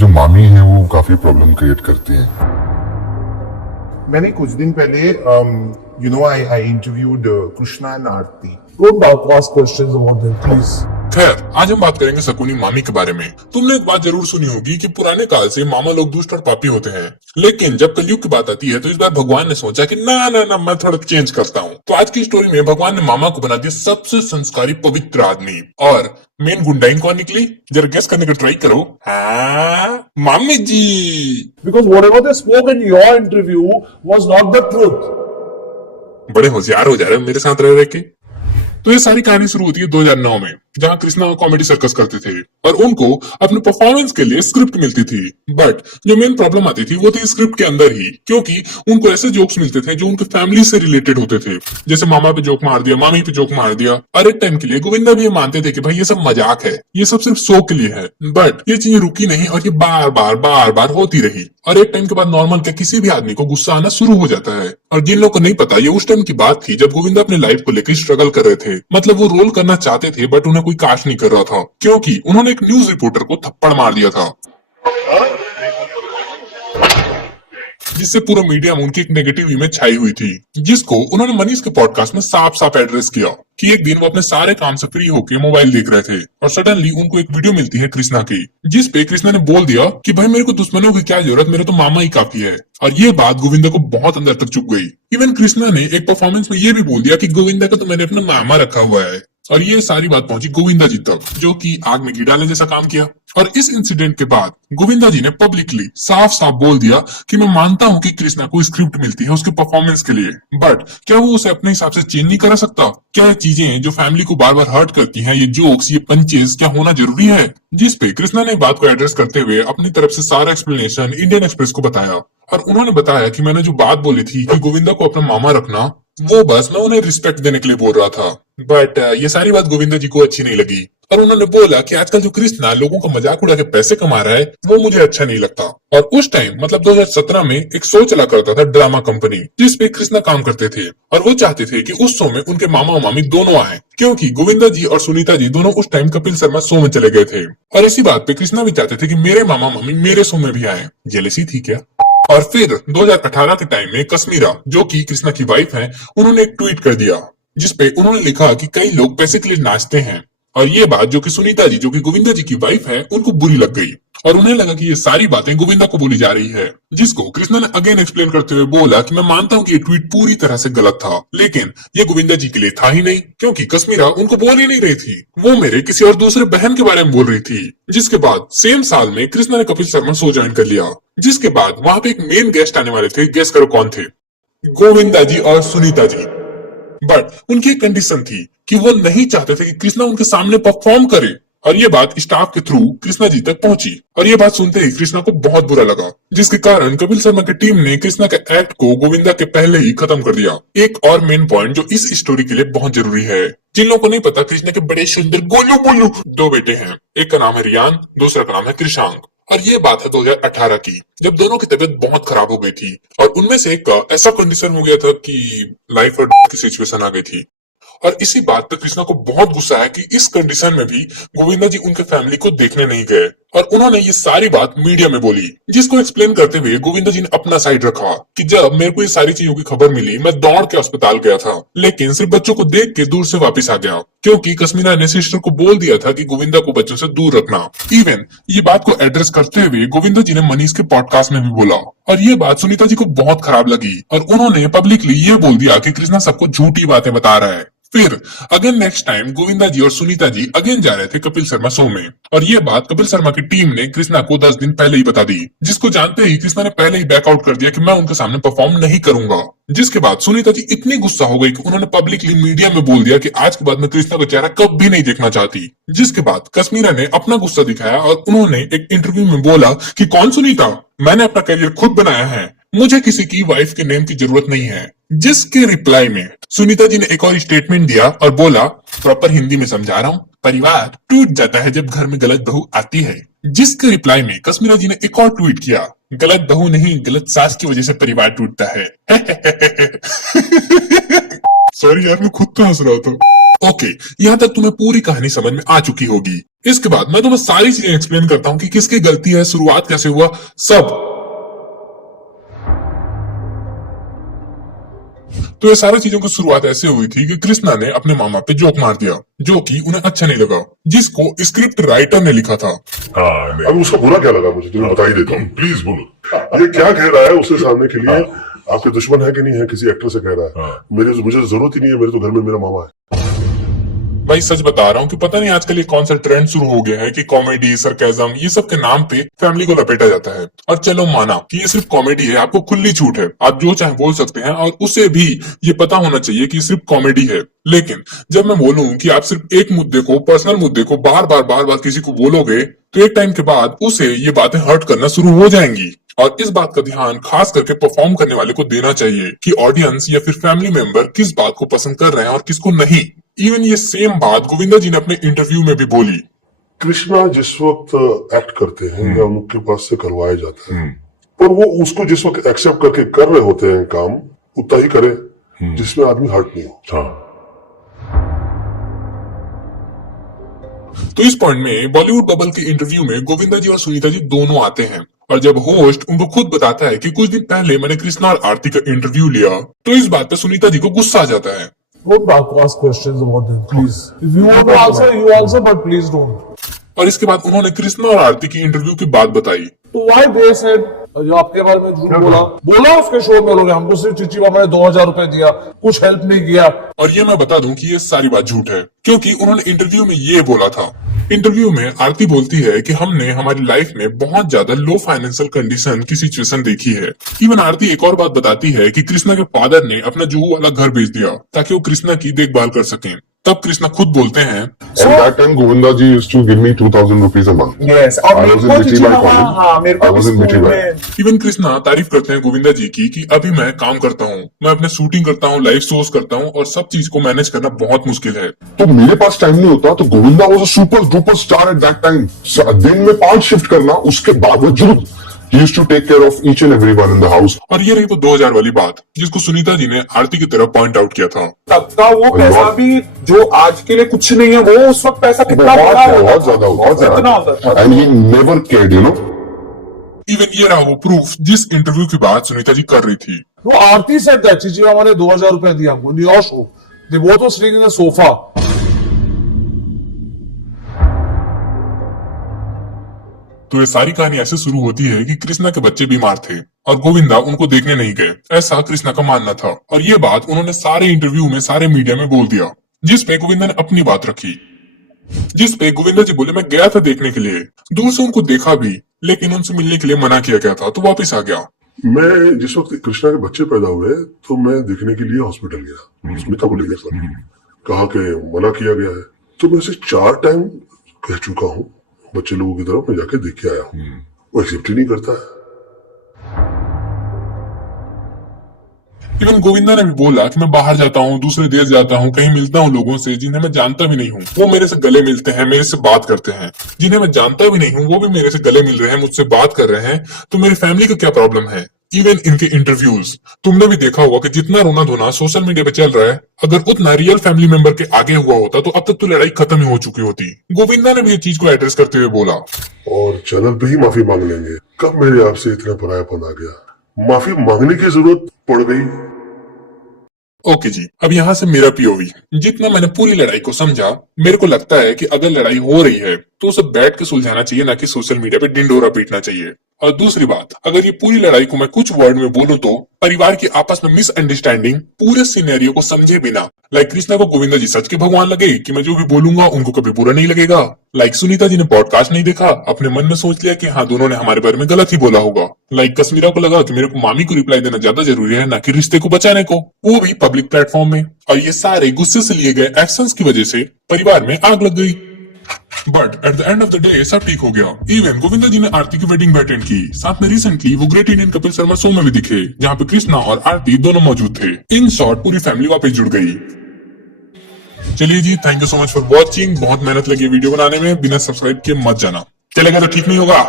जो मामी है वो काफी प्रॉब्लम क्रिएट करती है। मैंने कुछ दिन पहले I interviewed Krishna and Aarti. Don't ask questions about them, please. खैर, आज हम बात करेंगे शकुनी मामी के बारे में। तुमने एक बात जरूर सुनी होगी कि पुराने काल से मामा लोग दुष्ट और पापी होते हैं, लेकिन जब कलयुग की बात आती है तो इस बार भगवान ने सोचा कि ना ना ना मैं थोड़ा चेंज करता हूँ। तो आज की स्टोरी में भगवान ने मामा को बना दिया सबसे संस्कारी पवित्र आदमी। और मेन गुंडाइन कौन निकली, जरा गेस करने का ट्राई करो। हाँ, मामी जी। Because whatever they spoke in your interview was not the truth. बड़े होशियार हो जा रहे हो मेरे साथ रह रहे के। तो ये सारी कहानी शुरू होती है 2009 में, जहां कृष्णा कॉमेडी सर्कस करते थे और उनको अपने परफॉर्मेंस के लिए स्क्रिप्ट मिलती थी। बट जो मेन प्रॉब्लम आती थी वो थी स्क्रिप्ट के अंदर ही, क्योंकि उनको ऐसे जोक्स मिलते थे जो उनके फैमिली से रिलेटेड होते थे। जैसे मामा पे जोक मार दिया, मामी पे जोक मार दिया। और एक टाइम के लिए गोविंदा भी ये मानते थे कि भाई ये सब मजाक है, ये सब सिर्फ शो के लिए है। बट ये चीजें रुकी नहीं और ये बार बार होती रही। और एक टाइम के बाद नॉर्मल के किसी भी आदमी को गुस्सा आना शुरू हो जाता है। और जिन लोगों को नहीं पता, ये उस टाइम की बात थी जब गोविंदा अपने लाइफ को लेकर स्ट्रगल कर रहे थे। मतलब वो रोल करना चाहते थे बट उन्हें कोई कास्ट नहीं कर रहा था, क्योंकि उन्होंने एक न्यूज रिपोर्टर को थप्पड़ मार दिया था, जिससे पूरा मीडिया में उनकी एक नेगेटिव इमेज छाई हुई थी, जिसको उन्होंने मनीष के पॉडकास्ट में साफ साफ एड्रेस किया कि एक दिन वो अपने सारे काम से फ्री होकर मोबाइल देख रहे थे और सडनली उनको एक वीडियो मिलती है कृष्णा की, जिस पे कृष्णा ने बोल दिया कि भाई मेरे को दुश्मनों की क्या जरूरत, मेरे तो मामा ही काफी है। और ये बात गोविंदा को बहुत अंदर तक चुभ गई। इवन कृष्णा ने एक परफॉर्मेंस में ये भी बोल दिया कि गोविंदा को तो मैंने अपना मामा रखा हुआ है। और ये सारी बात पहुंची गोविंदा जी तक, जो कि आग में घी डालने जैसा काम किया। और इस इंसिडेंट के बाद गोविंदा जी ने पब्लिकली साफ साफ बोल दिया कि मैं मानता हूं कि कृष्णा को स्क्रिप्ट मिलती है उसके परफॉर्मेंस के लिए, बट क्या वो उसे अपने हिसाब से चेंज नहीं करा सकता? क्या ये चीजें जो फैमिली को बार बार हर्ट करती हैं, ये जोक्स, ये पंचेस, क्या होना जरूरी है? जिस पे कृष्णा ने बात को एड्रेस करते हुए अपनी तरफ से सारा एक्सप्लेनेशन इंडियन एक्सप्रेस को बताया। और उन्होंने बताया कि मैंने जो बात बोली थी कि गोविंदा को अपना मामा रखना, वो बस मैं उन्हें रिस्पेक्ट देने के लिए बोल रहा था। बट ये सारी बात गोविंदा जी को अच्छी नहीं लगी और उन्होंने बोला कि आजकल जो कृष्णा लोगों का मजाक उड़ा के पैसे कमा रहा है वो मुझे अच्छा नहीं लगता। और उस टाइम मतलब 2017 में एक शो चला करता था ड्रामा कंपनी, जिस पे कृष्णा काम करते थे और वो चाहते थे कि उस शो में उनके मामा और मामी दोनों आए, क्योंकि गोविंदा जी और सुनीता जी दोनों उस टाइम कपिल शर्मा शो में चले गए थे। और इसी बात पे कृष्णा भी चाहते थे कि मेरे मामा मामी मेरे शो में भी आए। जेलसी थी क्या? और फिर 2018 के टाइम में कश्मीरा, जो कि कृष्णा की वाइफ है, उन्होंने एक ट्वीट कर दिया जिसपे उन्होंने लिखा कि कई लोग पैसे के लिए नाचते हैं। और ये बात जो कि सुनीता जी, जो कि गोविंदा जी की वाइफ है, उनको बुरी लग गई और उन्हें लगा कि ये सारी बातें गोविंदा को बोली जा रही है, जिसको कृष्णा ने अगेन एक्सप्लेन करते हुए बोला कि मैं मानता हूं कि ये ट्वीट पूरी तरह से गलत था, लेकिन ये गोविंदा जी के लिए था ही नहीं, क्योंकि कश्मीरा उनको बोल ही नहीं रही थी, वो मेरे किसी और दूसरे बहन के बारे में बोल रही थी। जिसके बाद सेम साल में कृष्णा ने कपिल शर्मा शो ज्वाइन कर लिया, जिसके बाद वहां पे एक मेन गेस्ट आने वाले थे। गेस करो कौन थे? गोविंदा जी और सुनीता जी। बट उनकी एक कंडीशन थी कि वो नहीं चाहते थे कि कृष्णा उनके सामने परफॉर्म करे। और ये बात स्टाफ के थ्रू कृष्णा जी तक पहुंची और ये बात सुनते ही कृष्णा को बहुत बुरा लगा, जिसके कारण कपिल शर्मा की टीम ने कृष्णा के एक्ट को गोविंदा के पहले ही खत्म कर दिया। एक और मेन पॉइंट जो इस स्टोरी के लिए बहुत जरूरी है, जिन लोगों को नहीं पता, कृष्णा के बड़े सुंदर गोलू बोलू 2 बेटे हैं। एक का नाम है रियान, दूसरा का नाम है कृषांक। और ये बात है 2018 की, जब दोनों की तबीयत बहुत खराब हो गई थी और उनमें से एक का ऐसा कंडीशन हो गया था कि लाइफ और डेथ की सिचुएशन आ गई थी। और इसी बात पर कृष्णा को बहुत गुस्सा है कि इस कंडीशन में भी गोविंदा जी उनके फैमिली को देखने नहीं गए और उन्होंने ये सारी बात मीडिया में बोली, जिसको एक्सप्लेन करते हुए गोविंदा जी ने अपना साइड रखा कि जब मेरे को ये सारी चीजों की खबर मिली, मैं दौड़ के अस्पताल गया था, लेकिन सिर्फ बच्चों को देख के दूर से वापस आ गया, क्योंकि कश्मीरा ने सिस्टर को बोल दिया था कि गोविंदा को बच्चों से दूर रखना। इवन ये बात को एड्रेस करते हुए गोविंदा जी ने मनीष के पॉडकास्ट में भी बोला और ये बात सुनीता जी को बहुत खराब लगी और उन्होंने पब्लिकली ये बोल दिया कि कृष्णा सबको झूठी बातें बता रहा है। फिर अगेन नेक्स्ट टाइम गोविंदा जी और सुनीता जी अगेन जा रहे थे कपिल शर्मा शो में और ये बात कपिल शर्मा की टीम ने कृष्णा को 10 दिन पहले ही बता दी, जिसको जानते ही कृष्णा ने पहले ही बैकआउट कर दिया कि मैं उनके सामने परफॉर्म नहीं करूंगा। जिसके बाद सुनीता जी इतनी गुस्सा हो गई कि उन्होंने पब्लिकली मीडिया में बोल दिया कि आज के बाद मैं कृष्णा का चेहरा कभी नहीं देखना चाहती। जिसके बाद कश्मीरा ने अपना गुस्सा दिखाया और उन्होंने एक इंटरव्यू में बोला कि कौन सुनीता, मैंने अपना करियर खुद बनाया है, मुझे किसी की वाइफ के नेम की जरूरत नहीं है। जिसके रिप्लाई में सुनीता जी ने एक और स्टेटमेंट दिया और बोला, प्रॉपर हिंदी में समझा रहा हूँ, परिवार टूट जाता है जब घर में गलत बहू आती है। जिसके रिप्लाई में कश्मीरा जी ने एक और ट्वीट किया, गलत बहू नहीं गलत सास की वजह से परिवार टूटता है। सॉरी यार, मैं खुद तो हंस रहा था। ओके, यहाँ तक तुम्हें पूरी कहानी समझ में आ चुकी होगी। इसके बाद मैं तुम्हें सारी चीजें एक्सप्लेन करता हूँ कि किसकी गलती है, शुरुआत कैसे हुआ, सब। तो ये सारी चीजों की शुरुआत ऐसे हुई थी कि कृष्णा ने अपने मामा पे जोक मार दिया, जो कि उन्हें अच्छा नहीं लगा, जिसको स्क्रिप्ट राइटर ने लिखा था। हाँ नहीं। अब उसका बुरा क्या लगा मुझे, तुम्हें बता ही देता हूँ, प्लीज बोलो। ये क्या कह रहा है उसे सामने के लिए? आपके दुश्मन है कि नहीं है? किसी एक्टर से कह रहा है। मुझे जरूरत ही नहीं है, मेरे तो घर में मेरा मामा है। भाई सच बता रहा हूँ कि पता नहीं आजकल ये कौन सा ट्रेंड शुरू हो गया है कि कॉमेडी, सरकाज़म, ये सब के नाम पे फैमिली को लपेटा जाता है। और चलो माना कि ये सिर्फ कॉमेडी है, आपको खुली छूट है, आप जो चाहे बोल सकते हैं, और उसे भी ये पता होना चाहिए कि सिर्फ कॉमेडी है। लेकिन जब मैं बोलूं कि आप सिर्फ एक मुद्दे को, पर्सनल मुद्दे को बार बार किसी को बोलोगे, तो एक टाइम के बाद उसे ये बातें हर्ट करना शुरू हो जाएंगी। और इस बात का ध्यान खास करके परफॉर्म करने वाले को देना चाहिए कि ऑडियंस या फिर फैमिली मेंबर किस बात को पसंद कर रहे हैं और किसको नहीं। इवन ये सेम बात गोविंदा जी ने अपने इंटरव्यू में भी बोली। कृष्णा जिस वक्त एक्ट करते हैं या उनके पास से करवाया जाता है, पर वो उसको जिस वक्त एक्सेप्ट करके कर रहे होते हैं काम, उतना ही करे जिसमें आदमी हर्ट नहीं हो। तो इस पॉइंट में बॉलीवुड बबल के इंटरव्यू में गोविंदा जी और सुनीता जी दोनों आते हैं, और जब होस्ट उनको खुद बताता है कि कुछ दिन पहले मैंने कृष्णा और आरती का इंटरव्यू लिया, तो इस बात पे सुनीता जी को गुस्सा आ जाता है। Don't ask questions about them, please. If you want to answer, you answer, but please don't. और इसके बाद उन्होंने कृष्णा और आरती की इंटरव्यू की बात बताई। तो why they said जो आपके बारे में झूठ बोला उसके शो में लोग, हमको सिर्फ चिची मामा ने 2000 रुपए दिया, कुछ हेल्प नहीं किया। और ये मैं बता दूं कि ये सारी बात झूठ है, क्योंकि उन्होंने इंटरव्यू में ये बोला था। इंटरव्यू में आरती बोलती है कि हमने हमारी लाइफ में बहुत ज्यादा लो फाइनेंशियल कंडीशन की सिचुएशन देखी है। इवन आरती एक और बात बताती है कि कृष्णा के फादर ने अपना जुहू वाला घर बेच दिया ताकि वो कृष्णा की देखभाल कर सकें। तब कृष्णा खुद बोलते हैं, At that time, Govinda ji used to give me 2000 rupees a month. Yes, और I was in Mitibai college. हाँ, मेरे को I was in school Mitibai. में इवन कृष्णा तारीफ करते हैं गोविंदा जी की कि अभी मैं काम करता हूँ, मैं अपने शूटिंग करता हूँ, लाइव शोज करता हूँ, और सब चीज को मैनेज करना बहुत मुश्किल है। तो मेरे पास टाइम नहीं होता, तो Govinda was a super duper star at that time. दिन में 5 शिफ्ट करना, उसके बावजूद he used to take care of each and everyone in the house. और ये रही वो 2000 वाली बात जिसको सुनीता जी ने आरती की तरफ पॉइंट आउट किया था। तब का वो पैसा भी जो आज के लिए कुछ नहीं है, वो उस वक्त पैसा कितना बड़ा होता था। बहुत ज्यादा कितना होता था। And he never cared, you know. Even ये रहा वो प्रूफ जिस इंटरव्यू की बात सुनीता जी कर रही थी। वो आरती said that चिची मामा ने 2000 रुपए दिया हमको, new show. They both were sitting in the sofa. तो ये सारी कहानी ऐसे शुरू होती है कि कृष्णा के बच्चे बीमार थे और गोविंदा उनको देखने नहीं गए, ऐसा कृष्णा का मानना था। और ये बात उन्होंने सारे इंटरव्यू में, सारे मीडिया में बोल दिया, जिसपे गोविंदा ने अपनी बात रखी। जिसपे गोविंदा जी बोले, मैं गया था देखने के लिए, दूर से उनको देखा भी, लेकिन उनसे मिलने के लिए मना किया गया था, तो वापिस आ गया। मैं जिस वक्त कृष्णा के बच्चे पैदा हुए, तो मैं देखने के लिए हॉस्पिटल गया, स्मिता को ले गया सर, कहा कि मना किया गया है। तो मैं इसे 4 टाइम कह चुका हूँ बच्चे लोगों की तरफ, मैं जाके देख के आया हूँ, वो एक्सेप्ट ही नहीं करता है। इवन गोविंदा ने भी बोला कि मैं बाहर जाता हूँ, दूसरे देश जाता हूँ, कहीं मिलता हूँ लोगों से जिन्हें मैं जानता भी नहीं हूँ, वो मेरे से गले मिलते हैं, मेरे से बात करते हैं। जिन्हें मैं जानता भी नहीं हूँ वो भी मेरे से गले मिल रहे हैं, मुझसे बात कर रहे हैं, तो मेरी फैमिली का क्या प्रॉब्लम है। इवन इनके इंटरव्यूज तुमने भी देखा होगा कि जितना रोना धोना सोशल मीडिया पे चल रहा है, अगर उतना रियल फैमिली मेंबर के आगे हुआ होता तो अब तक तो लड़ाई खत्म ही हो चुकी होती। गोविंदा ने भी ये चीज को एड्रेस करते हुए बोला, और चैनल पे ही माफी मांग लेंगे। कब मेरे आपसे इतना परायापन आ गया, माफी मांगने की जरूरत पड़ गई। ओके जी, अब यहाँ से मेरा पीओवी। जितना मैंने पूरी लड़ाई को समझा, मेरे को लगता है कि अगर लड़ाई हो रही है तो उसे बैठ के सुलझाना चाहिए, ना कि सोशल मीडिया पे डिंडोरा पीटना चाहिए। और दूसरी बात, अगर ये पूरी लड़ाई को मैं कुछ वर्ड में बोलूं तो परिवार की आपस में मिसअंडरस्टैंडिंग पूरे सिनेरियो को समझे बिना, लाइक कृष्णा को गोविंदा जी सच के भगवान लगे कि मैं जो भी बोलूंगा उनको कभी बुरा नहीं लगेगा। लाइक सुनीता जी ने पॉडकास्ट नहीं देखा, अपने मन में सोच लिया कि हाँ दोनों ने हमारे बारे में गलत ही बोला होगा। लाइक कश्मीरा को लगा कि मेरे को मामी को रिप्लाई देना ज्यादा जरूरी है, ना कि रिश्ते को बचाने को, वो भी पब्लिक प्लेटफॉर्म में। और ये सारे गुस्से से लिए गए एक्शंस की वजह से परिवार में आग लग गई। But at the end of the day सब ठीक हो गया। इवन गोविंदा जी ने आरती की वेडिंग भी अटेंड की, साथ में रिसेंटली वो great Indian Kapil Sharma show में भी दिखे, जहाँ पे कृष्णा और आरती दोनों मौजूद थे। इन शॉर्ट पूरी फैमिली वापस जुड़ गई। चलिए जी, thank you so much for watching. बहुत मेहनत लगी वीडियो बनाने में, बिना सब्सक्राइब किए मत जाना, चलेगा तो ठीक नहीं होगा।